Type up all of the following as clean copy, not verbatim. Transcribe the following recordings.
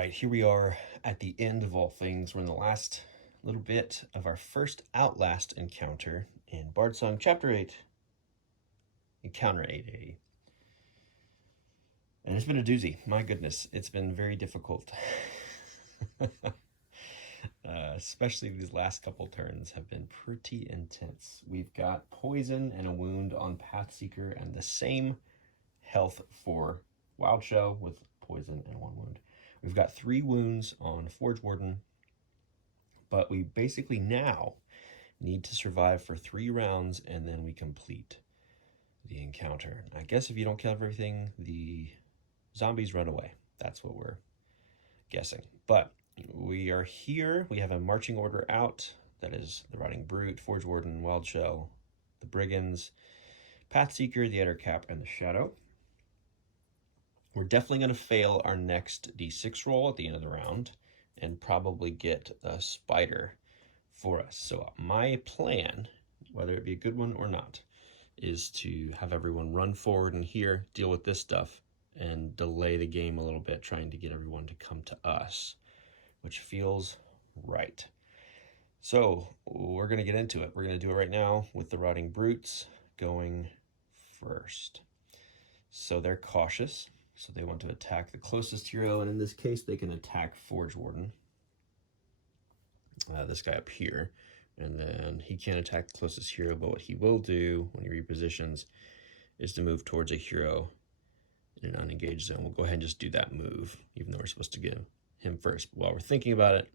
right, here we are at the end of all things. We're in the last little bit of our first Outlast encounter in Bardsung, Chapter 8, Encounter 8A. And it's been a doozy. My goodness, it's been very difficult. Especially these last couple turns have been pretty intense. We've got poison and a wound on Pathseeker and the same health for Wild Shell with poison and 1 wound. We've got 3 wounds on Forge Warden, but we basically now need to survive for 3 rounds and then we complete the encounter. I guess if you don't kill everything, the zombies run away. That's what we're guessing. But we are here. We have a marching order out. That is the Rotting Brute, Forge Warden, Wild Shell, the Brigands, Pathseeker, the Ettercap, and the Shadow. We're definitely going to fail our next D6 roll at the end of the round and probably get a spider for us. So my plan, whether it be a good one or not, is to have everyone run forward in here, deal with this stuff, and delay the game a little bit, trying to get everyone to come to us, which feels right. So we're going to get into it. We're going to do it right now with the Rotting Brutes going first. So they're cautious. So they want to attack the closest hero, and in this case, they can attack Forge Warden. This guy up here. And then he can't attack the closest hero, but what he will do when he repositions is to move towards a hero in an unengaged zone. We'll go ahead and just do that move, even though we're supposed to get him first. But while we're thinking about it,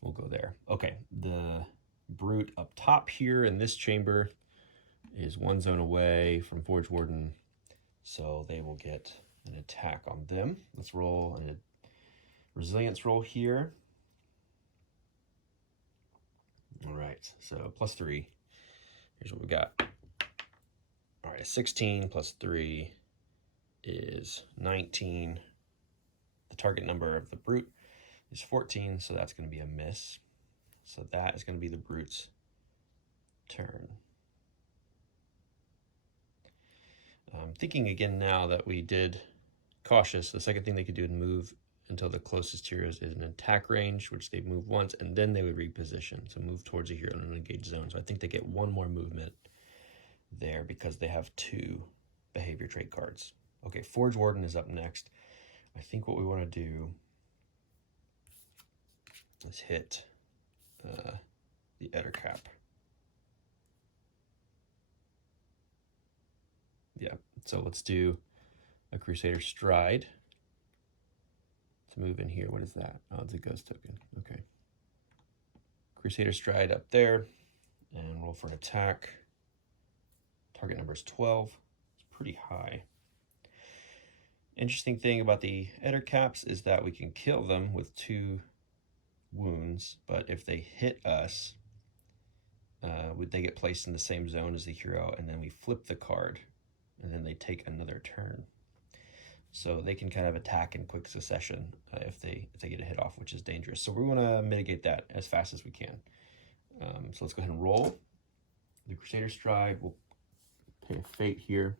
we'll go there. Okay, the Brute up top here in this chamber is 1 zone away from Forge Warden, so they will get an attack on them. Let's roll a resilience roll here. All right, so +3. Here's what we got. All right, 16 plus 3 is 19. The target number of the Brute is 14, so that's going to be a miss. So that is going to be the Brute's turn. I'm thinking again now that we did cautious. The second thing they could do is move until the closest hero is in attack range, which they move once, and then they would reposition. So move towards a hero in an engaged zone. So I think they get 1 more movement there because they have 2 behavior trait cards. Okay, Forge Warden is up next. I think what we want to do is hit the Ettercap. Yeah, so let's do a Crusader Stride to move in here. What is that? Oh, it's a ghost token. Okay. Crusader Stride up there and roll for an attack. Target number is 12. It's pretty high. Interesting thing about the Ettercaps is that we can kill them with 2 wounds, but if they hit us, they get placed in the same zone as the hero, and then we flip the card, and then they take another turn. So they can kind of attack in quick succession if they get a hit off, which is dangerous. So we want to mitigate that as fast as we can. So let's go ahead and roll. The Crusader Stride will pay a fate here.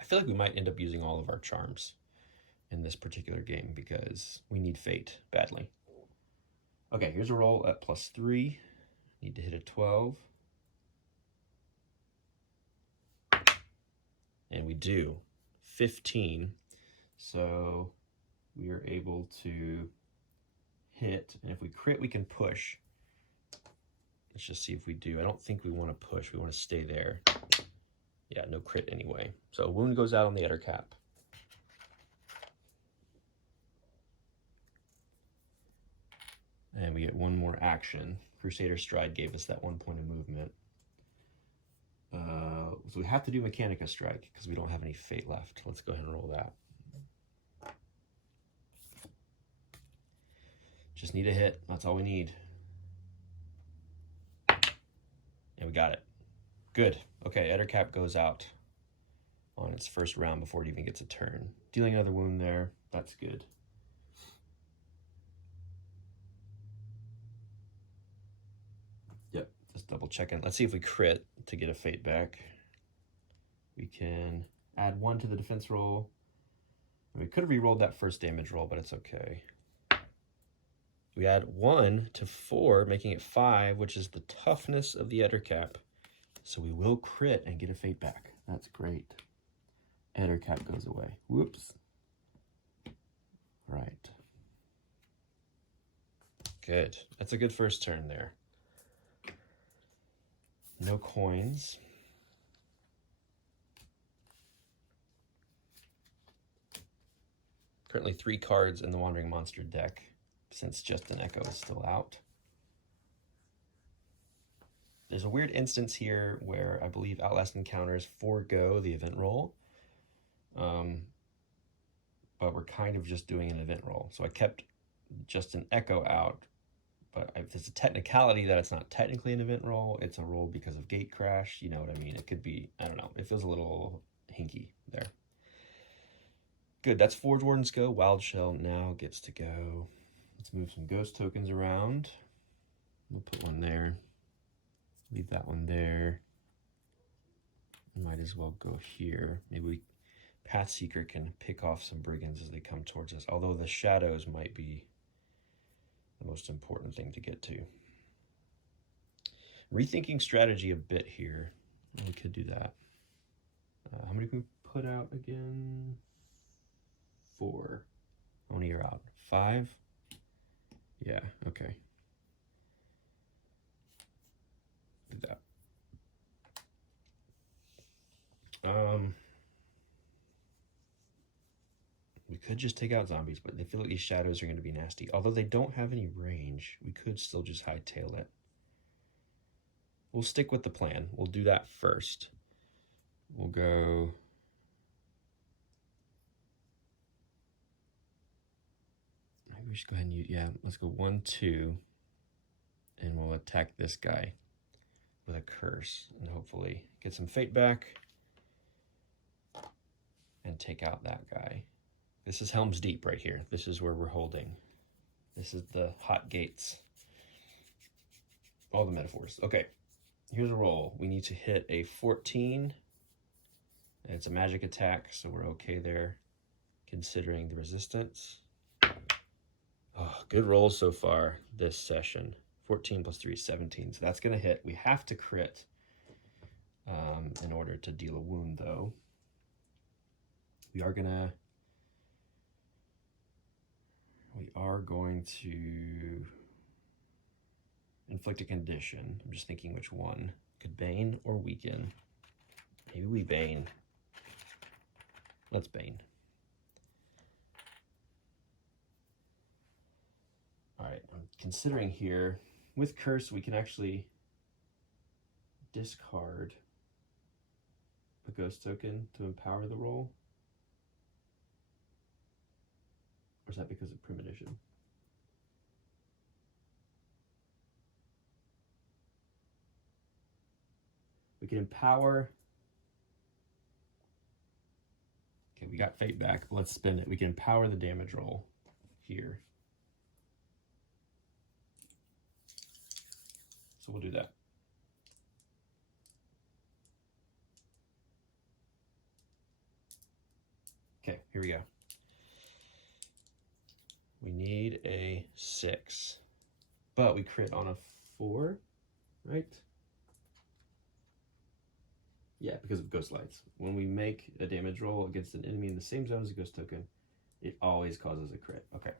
I feel like we might end up using all of our charms in this particular game because we need fate badly. Okay, here's a roll at +3. Need to hit a 12. And we do. 15. So we are able to hit, and if we crit, we can push. Let's just see if we do. I don't think we want to push. We want to stay there. Yeah, no crit anyway. So a wound goes out on the Ettercap. And we get 1 more action. Crusader Stride gave us that 1 point of movement. So we have to do Mechanica Strike because we don't have any fate left. Let's go ahead and roll that. Just need a hit. That's all we need. And we got it. Good. Okay, Ettercap goes out on its first round before it even gets a turn. Dealing another wound there. That's good. Yep, just double checking. Let's see if we crit to get a fate back. We can add 1 to the defense roll. We could have re-rolled that first damage roll, but it's okay. We add 1 to 4, making it 5, which is the toughness of the Ettercap. So we will crit and get a fate back. That's great. Ettercap goes away. Whoops. Right. Good. That's a good first turn there. No coins. Currently 3 cards in the Wandering Monster deck, since Just an Echo is still out. There's a weird instance here where I believe Outlast Encounters forego the event roll. But we're kind of just doing an event roll. So I kept Just an Echo out, but there's a technicality that it's not technically an event roll. It's a roll because of gate crash. You know what I mean? It could be, I don't know. It feels a little hinky there. Good, that's Forge Warden's go. Wild Shell now gets to go. Let's move some ghost tokens around. We'll put one there. Leave that one there. Might as well go here. Maybe Pathseeker can pick off some brigands as they come towards us, although the shadows might be the most important thing to get to. Rethinking strategy a bit here. We could do that. How many can we put out again? 4. How many are out? 5? Yeah, okay. Do that. We could just take out zombies, but they feel like these shadows are going to be nasty. Although they don't have any range, we could still just hightail it. We'll stick with the plan. We'll do that first. We'll go... Maybe we should go ahead and use... Yeah, let's go 1, 2. And we'll attack this guy with a curse. And hopefully get some fate back. And take out that guy. This is Helm's Deep right here. This is where we're holding. This is the hot gates. All the metaphors. Okay, here's a roll. We need to hit a 14. It's a magic attack, so we're okay there, considering the resistance. Oh, good rolls so far this session. 14 plus 3 is 17, so that's going to hit. We have to crit in order to deal a wound, though. We are going to inflict a condition. I'm just thinking which one. Could Bane or Weaken. Maybe we Bane. Let's Bane. All right, I'm considering here, with Curse, we can actually discard a ghost token to empower the roll. Or is that because of premonition? We can empower. Okay, we got fate back, but let's spin it. We can empower the damage roll here. So we'll do that. Okay, here we go. We need a 6, but we crit on a 4, right? Yeah, because of Ghost Lights. When we make a damage roll against an enemy in the same zone as a ghost token, it always causes a crit. Okay.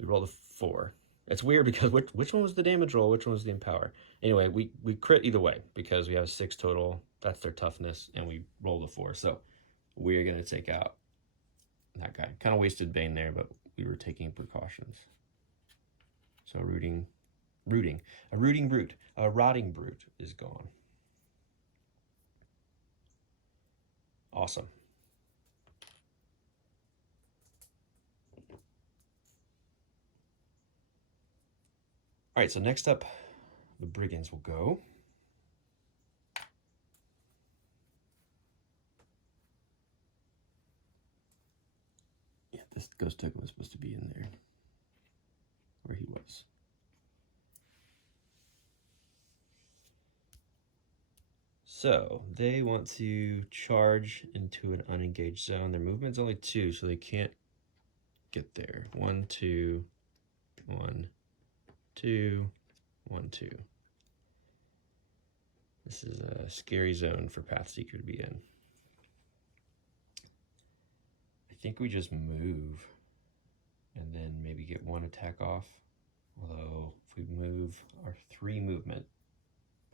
We rolled a 4. It's weird because which one was the damage roll? Which one was the empower? Anyway, we crit either way because we have 6 total. That's their toughness, and we rolled a 4. So we're going to take out that guy. Kind of wasted Bane there, but we were taking precautions. So a rotting brute is gone. Awesome. All right, so next up, the brigands will go. Yeah, this ghost token was supposed to be in there, where he was. So they want to charge into an unengaged zone. Their movement's only 2, so they can't get there. 1, 2, 1, 2, 1, 2. This is a scary zone for Pathseeker to be in. I think we just move and then maybe get 1 attack off. Although if we move our 3 movement,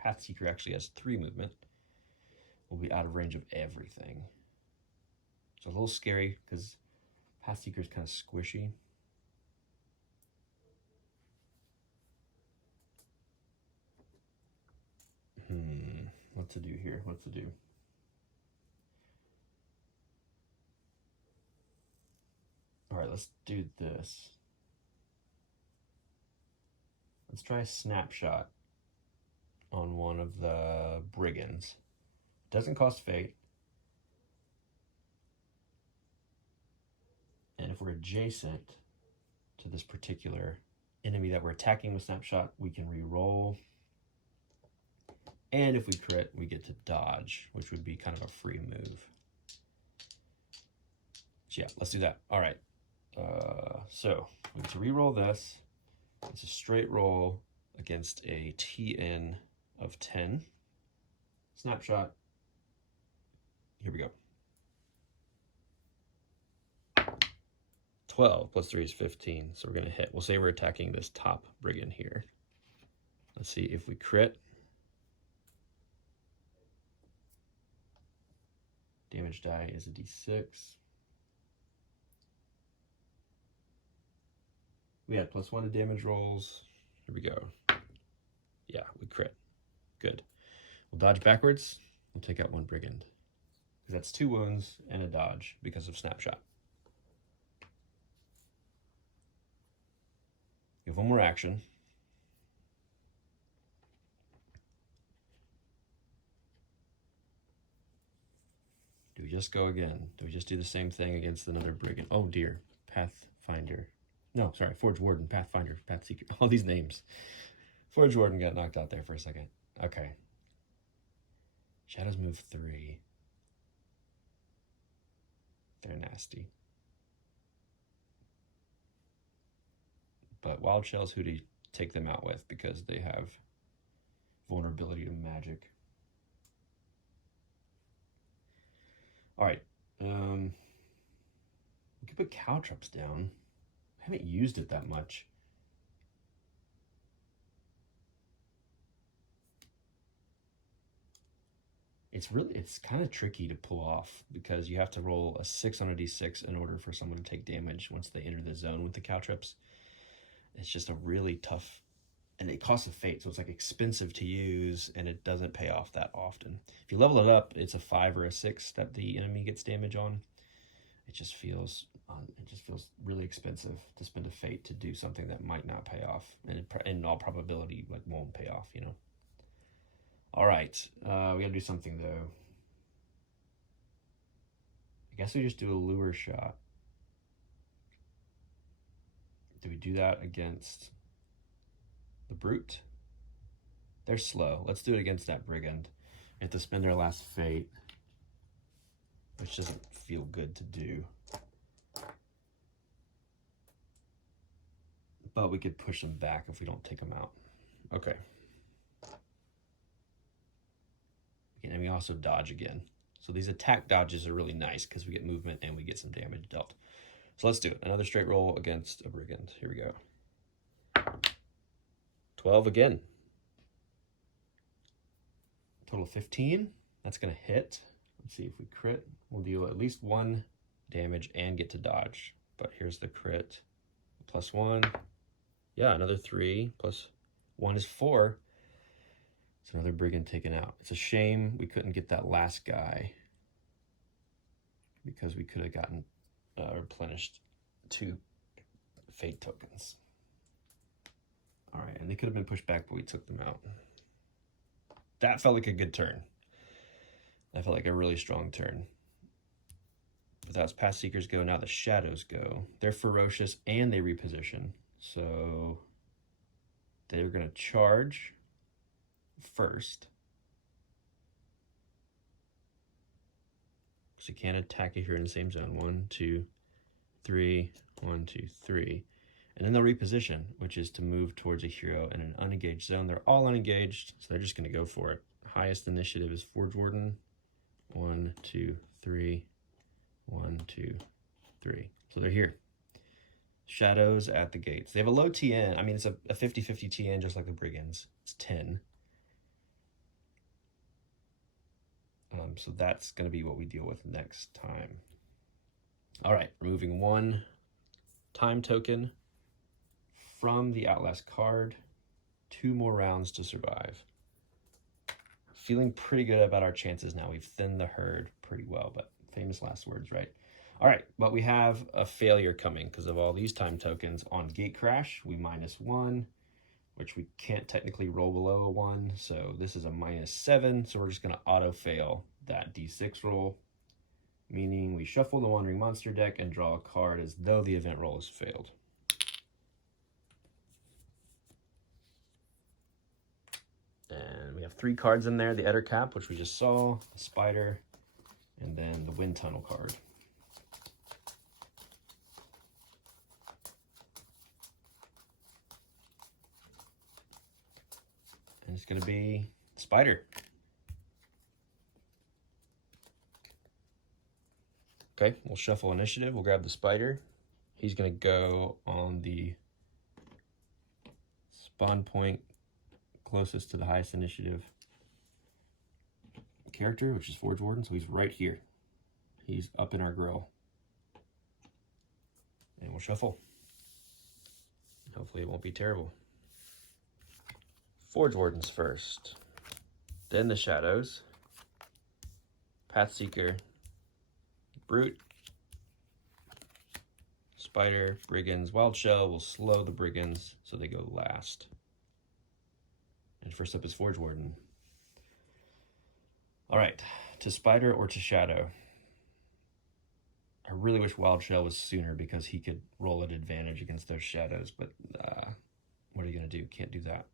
Pathseeker actually has 3 movement, we'll be out of range of everything. It's a little scary because Pathseeker is kind of squishy. What to do here? What to do? All right, let's do this. Let's try a snapshot on one of the brigands. Doesn't cost fate. And if we're adjacent to this particular enemy that we're attacking with snapshot, we can re-roll. And if we crit, we get to dodge, which would be kind of a free move. So yeah, let's do that. All right. So we get to re-roll this. It's a straight roll against a TN of 10. Snapshot. Here we go. 12 plus 3 is 15, so we're going to hit. We'll say we're attacking this top brigand here. Let's see if we crit. Damage die is a d6. We had +1 to damage rolls. Here we go. Yeah, we crit. Good. We'll dodge backwards. We'll take out 1 brigand. Because that's 2 wounds and a dodge because of snapshot. We have 1 more action. Do we just go again? Do we just do the same thing against another brigand? Oh dear. Pathfinder. No, sorry. Forge Warden, Pathfinder, Pathseeker. All these names. Forge Warden got knocked out there for a second. Okay. Shadows move 3. They're nasty. But Wild Shells, who do you take them out with? Because they have vulnerability to magic. All right. We could put Caltrops down. I haven't used it that much. It's kind of tricky to pull off because you have to roll a 6 on a d6 in order for someone to take damage once they enter the zone with the Caltrops. It's just a really tough, and it costs a fate, so it's like expensive to use, and it doesn't pay off that often. If you level it up, it's a 5 or a 6 that the enemy gets damage on. It just feels really expensive to spend a fate to do something that might not pay off, and in all probability, like won't pay off. You know. All right, we gotta do something though. I guess we just do a lure shot. Do we do that against the brute? They're slow. Let's do it against that brigand. They have to spend their last fate, which doesn't feel good to do. But we could push them back if we don't take them out. Okay. And we also dodge again. So these attack dodges are really nice because we get movement and we get some damage dealt. So let's do it. Another straight roll against a brigand. Here we go. 12 again. Total 15. That's going to hit. Let's see if we crit. We'll deal at least 1 damage and get to dodge. But here's the crit. +1. Yeah, another 3. +1 is 4. It's another brigand taken out. It's a shame we couldn't get that last guy because we could have gotten replenished 2 fate tokens. All right, and they could have been pushed back, but we took them out. That felt like a good turn. That felt like a really strong turn. But that's Pathseekers go. Now the Shadows go. They're ferocious and they reposition. So they're going to charge first. So you can't attack if you're in the same zone. 1, 2, 3. 1, 2, 3. And then they'll reposition, which is to move towards a hero in an unengaged zone. They're all unengaged, so they're just going to go for it. Highest initiative is Forge Warden. 1, 2, 3. 1, 2, 3. So they're here. Shadows at the gates. They have a low TN. I mean, it's a 50-50 TN, just like the Brigands. It's 10. So that's going to be what we deal with next time. All right, removing 1 time token from the Outlast card. 2 more rounds to survive. Feeling pretty good about our chances now. We've thinned the herd pretty well, but famous last words, right? All right, but we have a failure coming because of all these time tokens. On Gate Crash, we -1, which we can't technically roll below a 1, so this is a -7, so we're just going to auto-fail that D6 roll, meaning we shuffle the Wandering Monster deck and draw a card as though the event roll has failed. And we have 3 cards in there, the Ettercap, which we just saw, the Spider, and then the Wind Tunnel card. And it's going to be Spider. Okay, we'll shuffle initiative. We'll grab the Spider. He's going to go on the spawn point closest to the highest initiative character, which is Forge Warden, so he's right here. He's up in our grill. And we'll shuffle. Hopefully it won't be terrible. Forge Wardens first. Then the Shadows. Pathseeker. Brute. Spider. Brigands. Wild Shell will slow the Brigands so they go last. And first up is Forge Warden. All right, to Spider or to Shadow? I really wish Wild Shell was sooner because he could roll at advantage against those Shadows, but what are you going to do? Can't do that.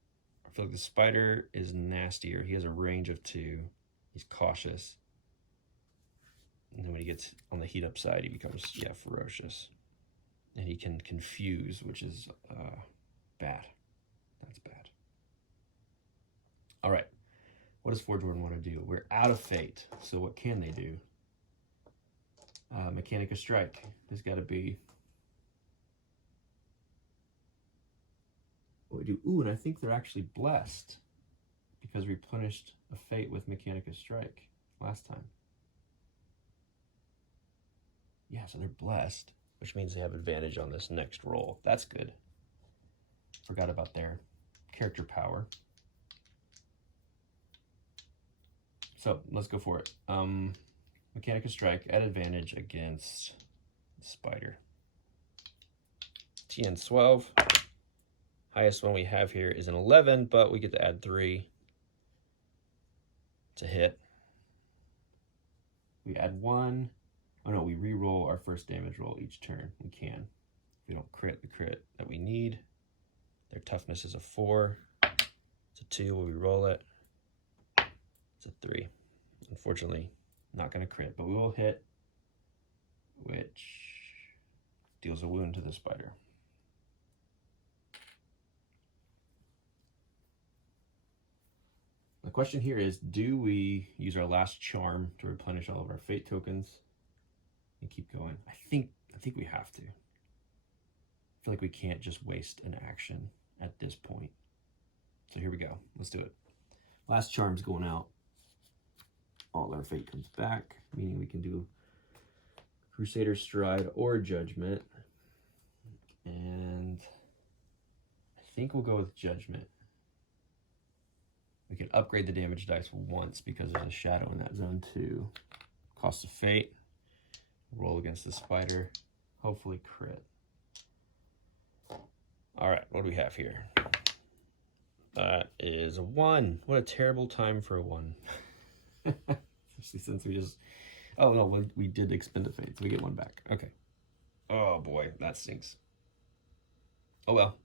I feel like the Spider is nastier. He has a range of 2. He's cautious. And then when he gets on the heat up side, he becomes, ferocious. And he can confuse, which is bad. That's bad. All right, what does Forge Warden want to do? We're out of Fate, so what can they do? Mechanica Strike. There's got to be... What we do? Ooh, and I think they're actually blessed because we replenished a Fate with Mechanica Strike last time. Yeah, so they're blessed, which means they have advantage on this next roll. That's good. Forgot about their character power. So let's go for it. Mechanica Strike at advantage against Spider. TN 12. Highest one we have here is an 11, but we get to add 3 to hit. We add 1. Oh no, we re-roll our first damage roll each turn. We can. If we don't crit the crit that we need. Their toughness is a 4. It's a 2. We'll re-roll it. It's a 3. Unfortunately, not going to crit, but we will hit, which deals a wound to the Spider. The question here is, do we use our last charm to replenish all of our Fate tokens and keep going? I think we have to. I feel like we can't just waste an action at this point. So here we go. Let's do it. Last charm's going out. All our Fate comes back, meaning we can do Crusader Stride or Judgment. And I think we'll go with Judgment. We can upgrade the damage dice once because there's a Shadow in that zone too. Cost of Fate. Roll against the Spider. Hopefully crit. All right, what do we have here? That is a 1. What a terrible time for a 1. Especially since we just... Oh, no, we did expend a Fate, so we get 1 back. Okay. Oh, boy, that stinks. Oh, well.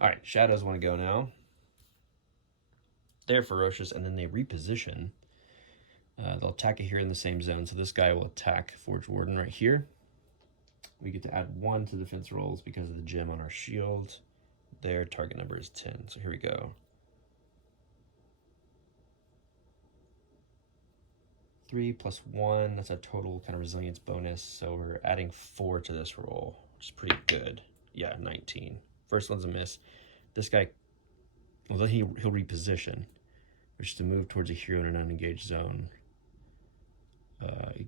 All right, Shadows want to go now. They're ferocious, and then they reposition. They'll attack it here in the same zone, so this guy will attack Forge Warden right here. We get to add 1 to defense rolls because of the gem on our shield. Their target number is 10. So here we go. 3 plus 1, that's a total kind of resilience bonus. So we're adding 4 to this roll, which is pretty good. Yeah, 19. First one's a miss. This guy, well, he'll reposition, which is to move towards a hero in an unengaged zone.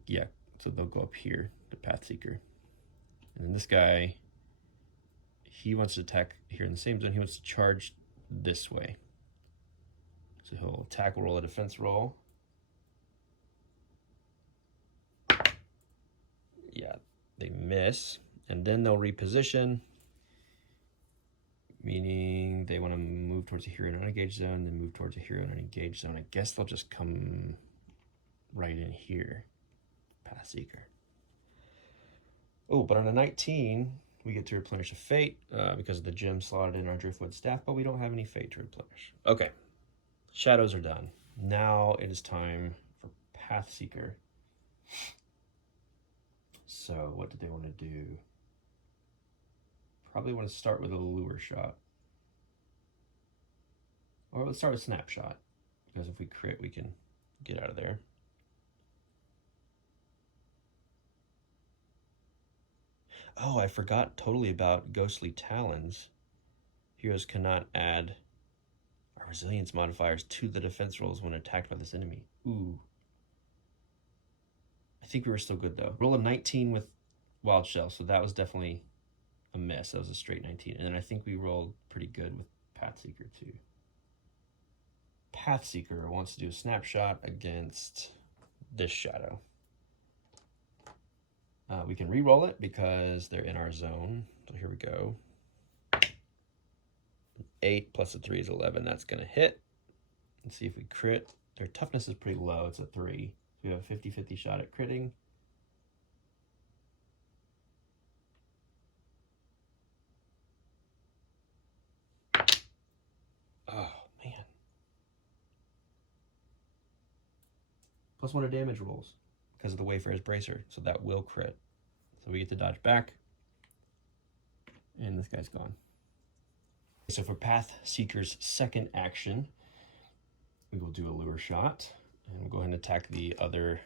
Yeah, so they'll go up here, the Pathseeker. And then this guy, he wants to attack here in the same zone. He wants to charge this way. So he'll tackle roll a defense roll. Yeah, they miss. And then they'll reposition, meaning they want to move towards a hero in an unengaged zone, then move towards a hero in an engaged zone. I guess they'll just come right in here. Pathseeker. Oh, but on a 19, we get to replenish a fate because of the gem slotted in our Driftwood staff, but we don't have any fate to replenish. Okay, shadows are done. Now it is time for Pathseeker. So what do they want to do? Probably want to start with a lure shot. Or let's start a snapshot, because if we crit, we can get out of there. Oh, I forgot totally about Ghostly Talons. Heroes cannot add our resilience modifiers to the defense rolls when attacked by this enemy. Ooh. I think we were still good though. Roll a 19 with Wild Shell, so that was definitely a miss. That was a straight 19. And then I think we rolled pretty good with Pathseeker too. Pathseeker wants to do a snapshot against this shadow. We can re-roll it because they're in our zone. So here we go. 8 plus a 3 is 11. That's going to hit. Let's see if we crit. Their toughness is pretty low. It's a 3. So we have a 50-50 shot at critting. Oh, man. +1 to damage rolls because of the Wayfarer's Bracer. So that will crit. So we get to dodge back. And this guy's gone. So for Pathseeker's second action, we will do a lure shot. And we'll go ahead and attack the other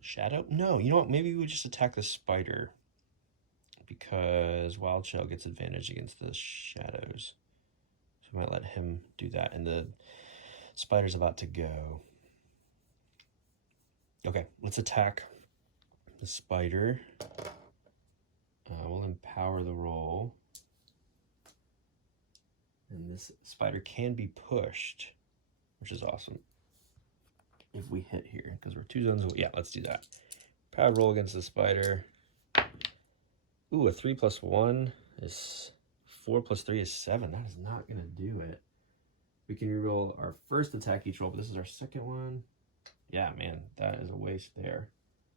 shadow. No, you know what? Maybe we just attack the spider because Wild Shell gets advantage against the shadows. So we might let him do that. And the spider's about to go. Okay, let's attack the spider. We'll empower the roll. And this spider can be pushed, which is awesome. If we hit here, because we're 2 zones away. Yeah, let's do that. Power roll against the spider. Ooh, a 3 plus 1 is 4 plus 3 is 7. That is not going to do it. We can reroll our first attack each roll, but this is our second one. Yeah, man, that is a waste there.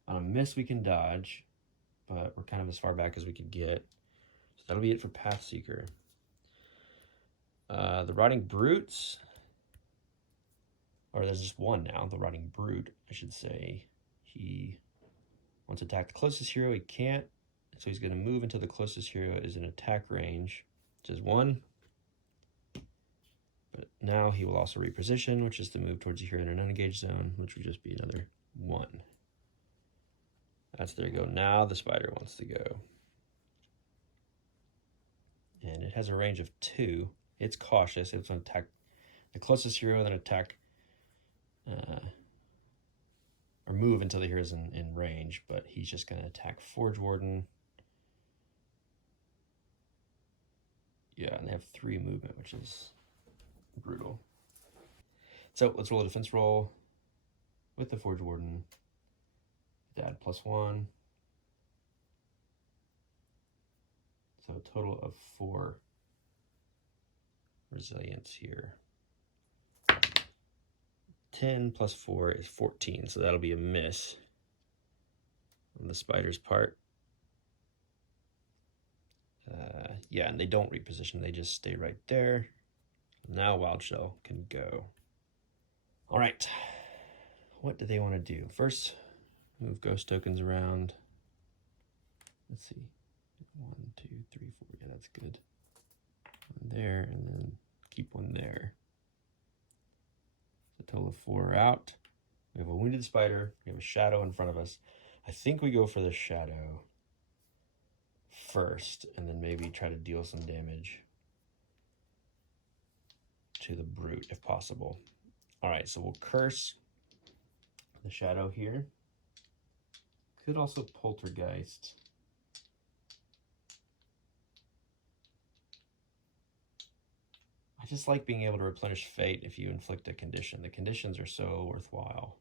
On a miss, we can dodge, but we're kind of as far back as we could get. So that'll be it for Pathseeker. The Rotting Brutes, or there's just one now, the Rotting Brute, I should say. He wants to attack the closest hero. He can't, so he's going to move until the closest hero is in attack range, which is 1. But now he will also reposition, which is to move towards a hero in an unengaged zone, which would just be another 1. There you go. Now the spider wants to go. And it has a range of 2. It's cautious. It's going to attack the closest hero, then attack or move until the hero's in range, but he's just going to attack Forge Warden. Yeah, and they have 3 movement, which is brutal. So let's roll a defense roll with the Forge Warden. Add +1. So a total of 4 resilience here. 10 plus 4 is 14, so that'll be a miss on the spider's part. Yeah, and they don't reposition, they just stay right there. Now Wild Shell can go. All right, what do they want to do? First, move ghost tokens around. let's see. 1, 2, 3, 4. Yeah, that's good. One there, and then keep one there. So a total of 4 out. We have a wounded spider. We have a shadow in front of us. I think we go for the shadow first, and then maybe try to deal some damage to the brute if possible. All right, so we'll curse the shadow here. Could also poltergeist. I just like being able to replenish fate if you inflict a condition. The conditions are so worthwhile.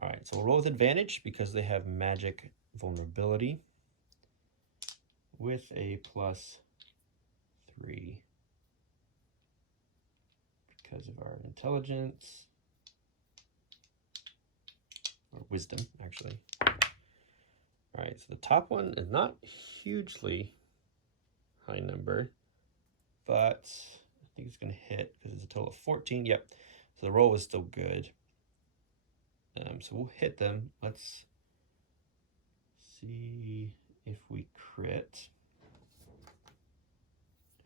All right, so we'll roll with advantage because they have magic vulnerability with a +3 because of our intelligence, or wisdom, actually. All right, so the top one is not hugely high number, but I think it's going to hit because it's a total of 14. Yep, so the roll was still good. So we'll hit them. Let's see if we crit.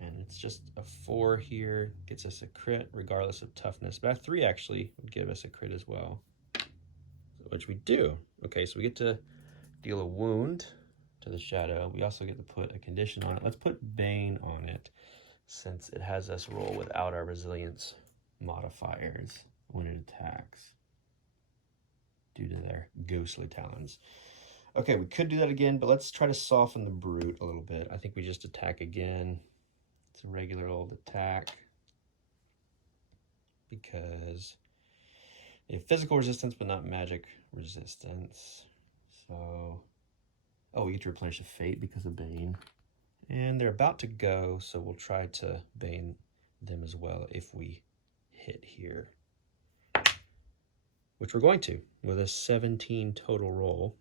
And it's just a 4 here, gets us a crit regardless of toughness. But a 3 actually would give us a crit as well, which we do. Okay, so we get to deal a wound to the shadow. We also get to put a condition on it. Let's put Bane on it since it has us roll without our resilience modifiers when it attacks due to their ghostly talons. Okay, we could do that again, but let's try to soften the brute a little bit. I think we just attack again. It's a regular old attack because they have physical resistance, but not magic resistance. So, oh, we get to replenish a fate because of Bane. And they're about to go, so we'll try to Bane them as well if we hit here, which we're going to with a 17 total roll.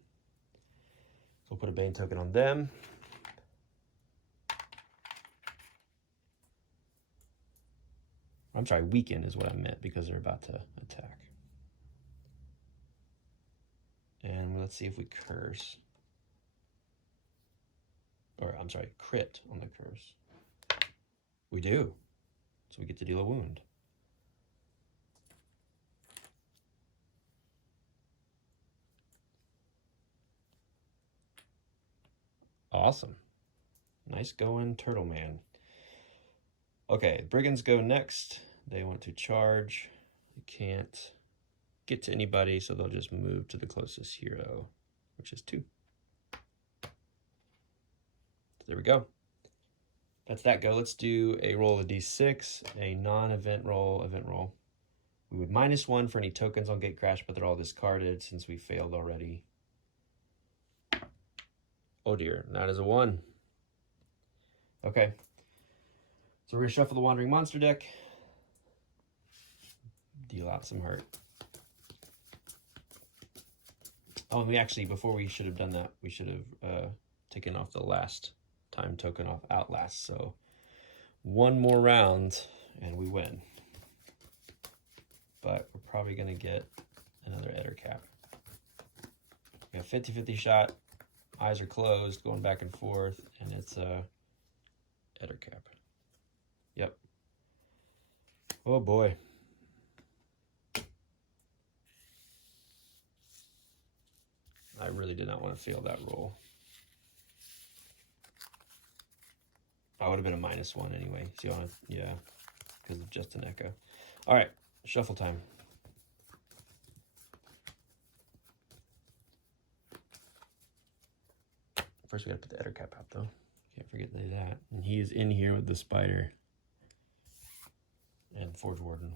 So we'll put a Bane token on them. I'm sorry, weaken is what I meant because they're about to attack. And let's see if we curse. Or, I'm sorry, crit on the curse. We do. So we get to deal a wound. Awesome. Nice going, Turtle Man. Okay, Brigands go next. They want to charge. They can't get to anybody, so they'll just move to the closest hero, which is 2. So there we go. That's that go. Let's do a roll of D6, a non-event roll, event roll. We would -1 for any tokens on Gate Crash, but they're all discarded since we failed already. Oh dear, that is a 1. Okay. So we're going to shuffle the Wandering Monster deck. Deal out some hurt. Oh, and we actually, before we should have done that, we should have taken off the last time token off Outlast. So 1 more round and we win. But we're probably going to get another Eder Cap. We have 50-50 shot. Eyes are closed, going back and forth, and it's a Eder Cap. Yep. Oh boy. I really did not want to fail that roll. I would have been a -1 anyway. So you want to, yeah, because of just an echo. All right, shuffle time. First, we got to put the Eder Cap out, though. Can't forget that. And he is in here with the spider and Forge Warden.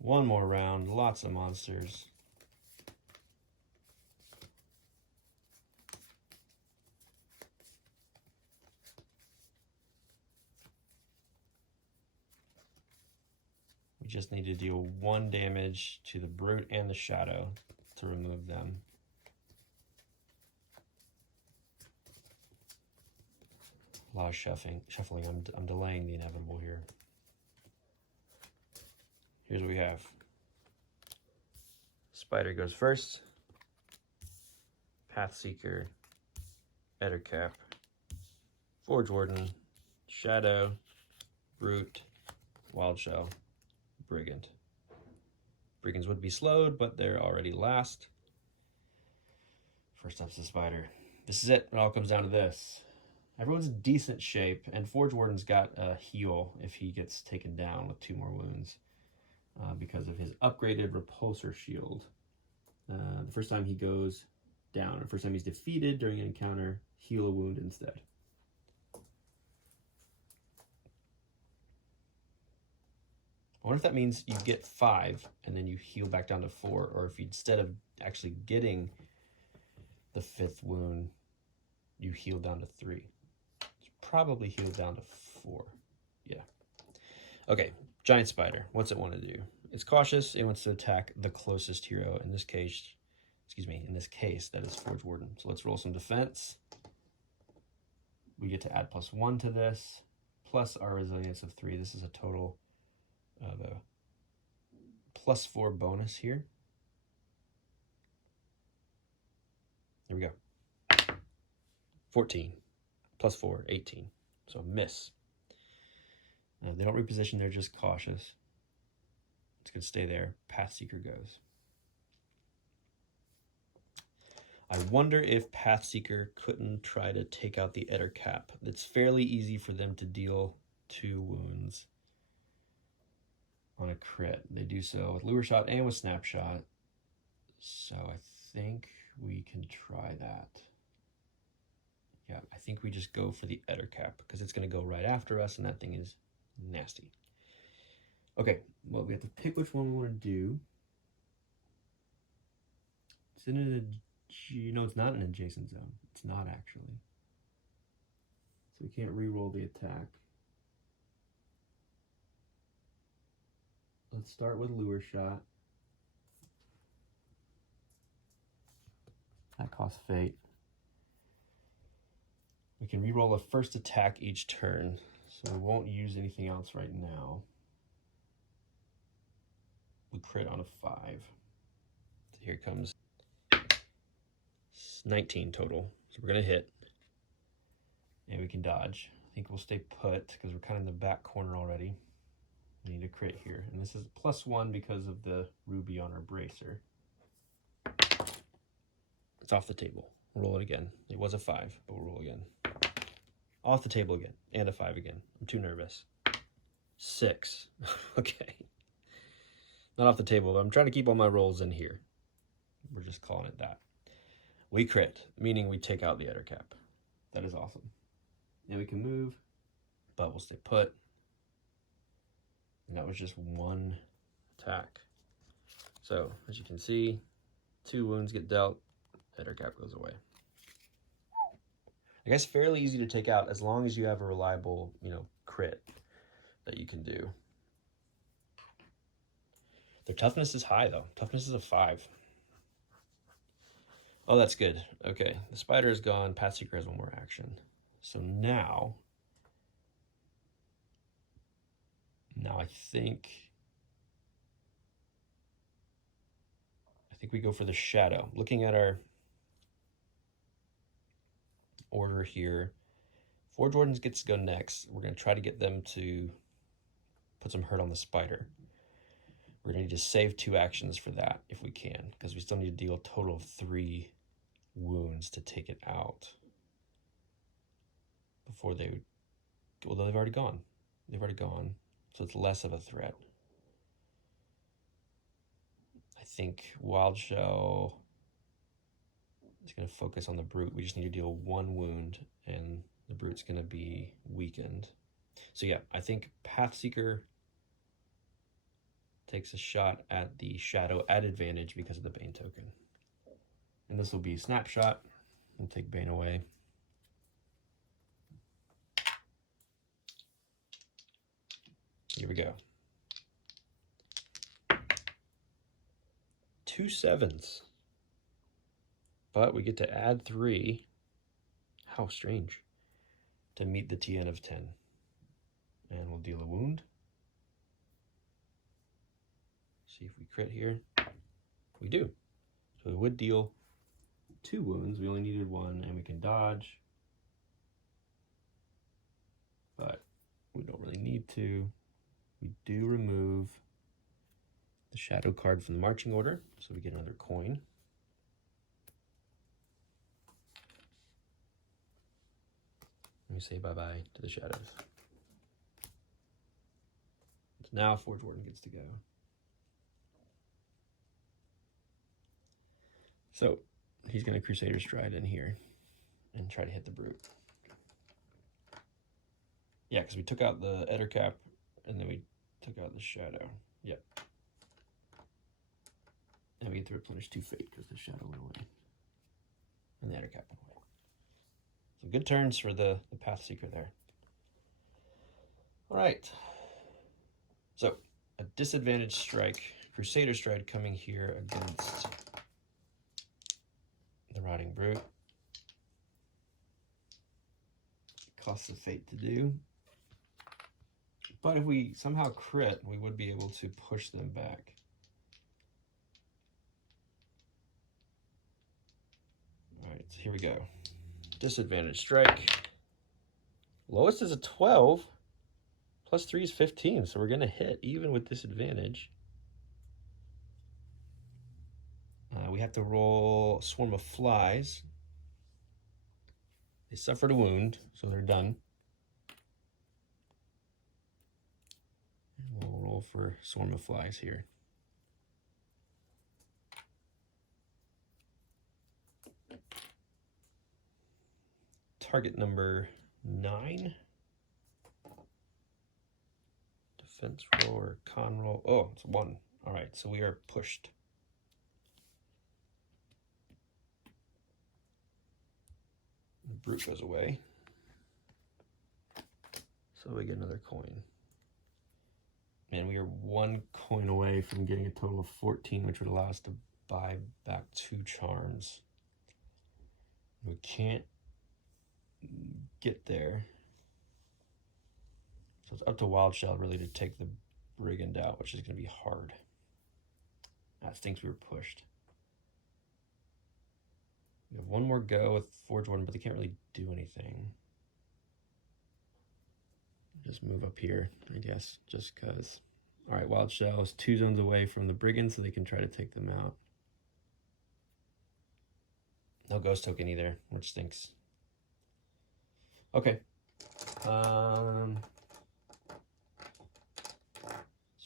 One more round, lots of monsters. We just need to deal 1 damage to the Brute and the Shadow to remove them. A lot of shuffling. I'm delaying the inevitable here. Here's what we have. Spider goes first. Pathseeker, Ettercap, Forge Warden, Shadow, Brute, Wild Shell, Brigand. Brigands would be slowed, but they're already last. First up's the Spider. This is it. It all comes down to this. Everyone's in decent shape, and Forge Warden's got a heal if he gets taken down with 2 more wounds because of his upgraded Repulsor Shield. The first time he goes down, or the first time he's defeated during an encounter, heal a wound instead. I wonder if that means you get 5 and then you heal back down to 4, or if you, instead of actually getting the 5th wound, you heal down to 3. It's probably healed down to 4. Yeah. Okay, Giant Spider. What's it want to do? It's cautious. It wants to attack the closest hero. In this case, that is Forge Warden. So let's roll some defense. We get to add +1 to this, plus our resilience of 3. This is a total of a +4 bonus here. Here we go. 14 +4, 18. So miss. They don't reposition, they're just cautious. It's going to stay there. Pathseeker goes. I wonder if Pathseeker couldn't try to take out the Ettercap. It's fairly easy for them to deal 2 wounds on a crit. They do so with Lure Shot and with Snapshot. So I think we can try that. Yeah, I think we just go for the Ettercap because it's going to go right after us, and that thing is nasty. Okay, well, we have to pick which one we want to do. It's in no, it's not an adjacent zone. It's not actually. So we can't re-roll the attack. Let's start with Lure Shot. That costs Fate. We can re-roll a first attack each turn, so we won't use anything else right now. We crit on a 5. So here comes 19 total. So we're going to hit. And we can dodge. I think we'll stay put because we're kind of in the back corner already. We need a crit here. And this is +1 because of the ruby on our bracer. It's off the table. We'll roll it again. It was a 5, but we'll roll again. Off the table again. And a 5 again. I'm too nervous. 6. Okay. Not off the table, but I'm trying to keep all my rolls in here. We're just calling it that. We crit, meaning we take out the Ettercap. That is awesome. And we can move, but we'll stay put. And that was just 1 attack. So, as you can see, 2 wounds get dealt, Ettercap goes away. I guess fairly easy to take out as long as you have a reliable, crit that you can do. Their toughness is high, though. Toughness is a 5. Oh, that's good. Okay, the Spider is gone. Pathseeker has 1 more action. So now I think we go for the Shadow. Looking at our order here, Forge Wardens gets to go next. We're going to try to get them to put some hurt on the Spider. We're going to need to save 2 actions for that if we can, because we still need to deal a total of 3 wounds to take it out before they would. Well, they've already gone. So it's less of a threat. I think Wild Shell is going to focus on the Brute. We just need to deal 1 wound, and the Brute's going to be weakened. So yeah, I think Pathseeker takes a shot at the Shadow at advantage because of the Bane token. And this will be Snapshot. We'll take Bane away. Here we go. 2 7s. But we get to add 3. How strange. To meet the TN of 10. And we'll deal a wound. See if we crit here. We do. So we would deal 2 wounds. We only needed 1, and we can dodge. But we don't really need to. We do remove the shadow card from the marching order, so we get another coin. And we say bye-bye to the shadows. So now Forge Warden gets to go. So he's going to Crusader Stride in here and try to hit the Brute. Yeah, because we took out the Ettercap and then we took out the Shadow. Yep. And we get to replenish 2 fate because the Shadow went away. And the Ettercap went away. So good turns for the Path Seeker there. All right. So a disadvantage strike, Crusader Stride coming here against the Rotting Brute. Costs of fate to do. But if we somehow crit, we would be able to push them back. All right, so here we go. Disadvantage strike. Lowest is a 12. Plus 3 is 15, so we're going to hit even with disadvantage. We have to roll Swarm of Flies. They suffered a wound, so they're done. And we'll roll for Swarm of Flies here. Target number 9. Defense roll or con roll. Oh, it's 1. All right, so we are pushed. The Brute goes away. So we get another coin. And we are 1 coin away from getting a total of 14, which would allow us to buy back 2 charms. We can't get there. So it's up to Wild Shell really to take the Brigand out, which is going to be hard. That stinks we were pushed. We have 1 more go with Forge Warden, but they can't really do anything. Just move up here, I guess, just because. All right, Wild Shell is 2 zones away from the Brigand, so they can try to take them out. No Ghost Token either, which stinks. Okay. Let's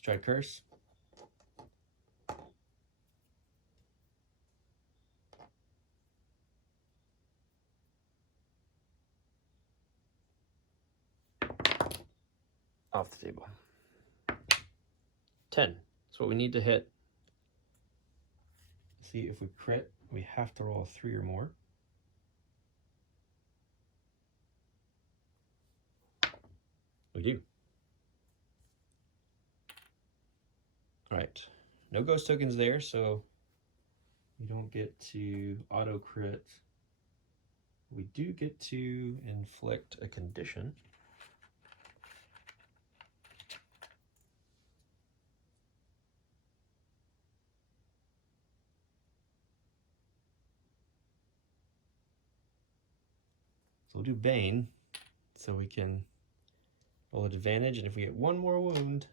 try Curse. Off the table. 10. That's what we need to hit. See, if we crit, we have to roll a 3 or more. We do. All right. No Ghost Tokens there, so we don't get to auto crit. We do get to inflict a condition. So we'll do Bane, so we can roll an advantage, and if we get 1 more wound,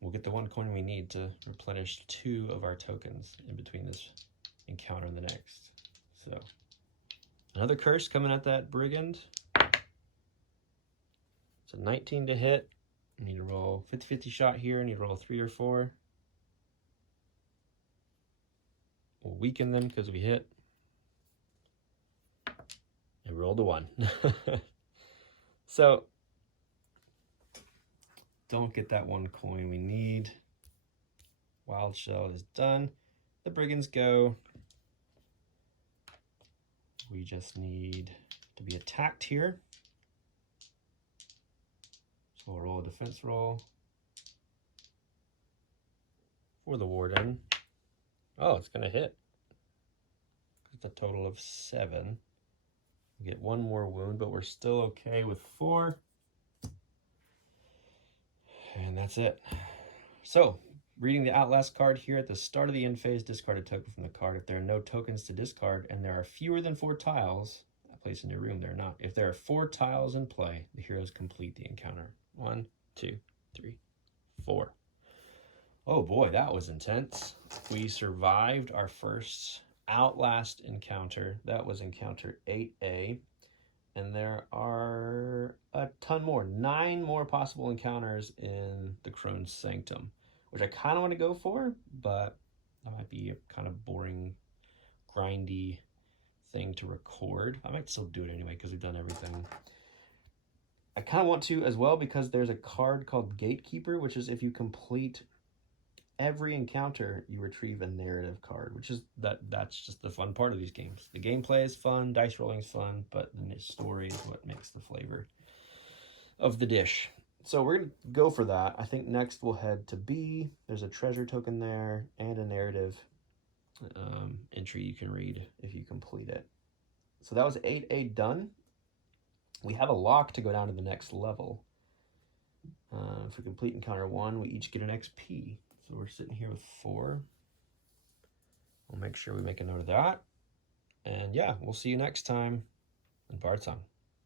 we'll get the 1 coin we need to replenish 2 of our tokens in between this encounter and the next. So another curse coming at that Brigand. It's a 19 to hit. I need to roll 50-50 shot here. I need to roll 3 or 4. We'll weaken them because we hit. And rolled a 1. So don't get that 1 coin we need. Wild Shell is done. The Brigands go. We just need to be attacked here. So we'll roll a defense roll for the Warden. Oh, it's going to hit. It's a total of 7. We get 1 more wound, but we're still okay with 4. And that's it. So Reading the Outlast card here at the start of the end phase, discard a token from the card. If there are no tokens to discard and there are fewer than 4 tiles placed in your room, there are not. If there are 4 tiles in play, the heroes complete the encounter. 1, 2, 3, 4. Oh boy, that was intense. We survived our first Outlast encounter. That was encounter 8A. And there are a ton more. 9 more possible encounters in the Crone's Sanctum, which I kind of want to go for, but that might be a kind of boring, grindy thing to record. I might still do it anyway because we've done everything. I kind of want to as well because there's a card called Gatekeeper, which is if you complete every encounter, you retrieve a narrative card, which is that's just the fun part of these games. The gameplay is fun, dice rolling is fun, but the story is what makes the flavor of the dish. So we're going to go for that. I think next we'll head to B. There's a treasure token there and a narrative entry you can read if you complete it. So that was 8A done. We have a lock to go down to the next level. If we complete encounter 1, we each get an XP. So we're sitting here with 4. We'll make sure we make a note of that. And yeah, we'll see you next time in Bardsung.